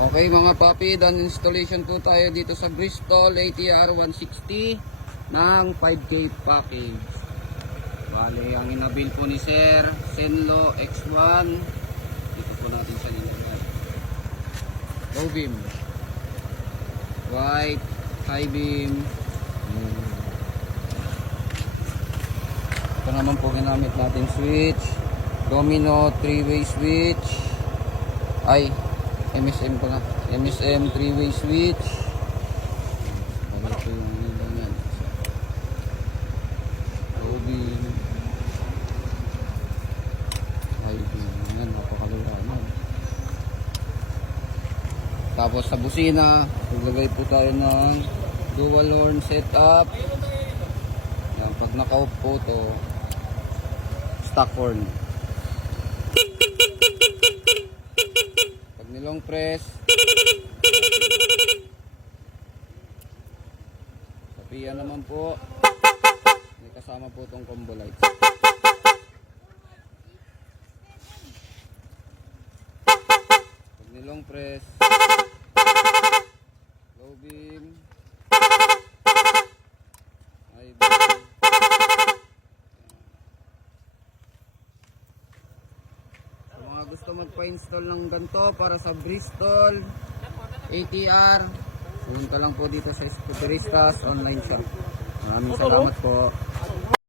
Okay mga papi, done installation po tayo dito sa Bristol ATR 160 ng 5K package. Bale, ang inabil po ni Sir Senlo X1. Dito po natin siya nilagay. Low beam, white, high beam. Ito naman po ginamit natin switch, domino 3-way switch. Ay, MSM pa nga. MSM 3-way switch. Bali ito yung nilang yan. Low beam. High beam. Yan, napakalala naman. Tapos sa busina, maglagay po tayo ng dual horn setup. Yan, pag naka-off po ito, stock horn. Long press. Sa PIA naman po, may kasama po itong combo lights. Pag nilong press, low beam, high beam. Gusto magpa-install ng ganito para sa Bristol ATR, punta lang po dito sa Scooteristas online shop. Maraming salamat po.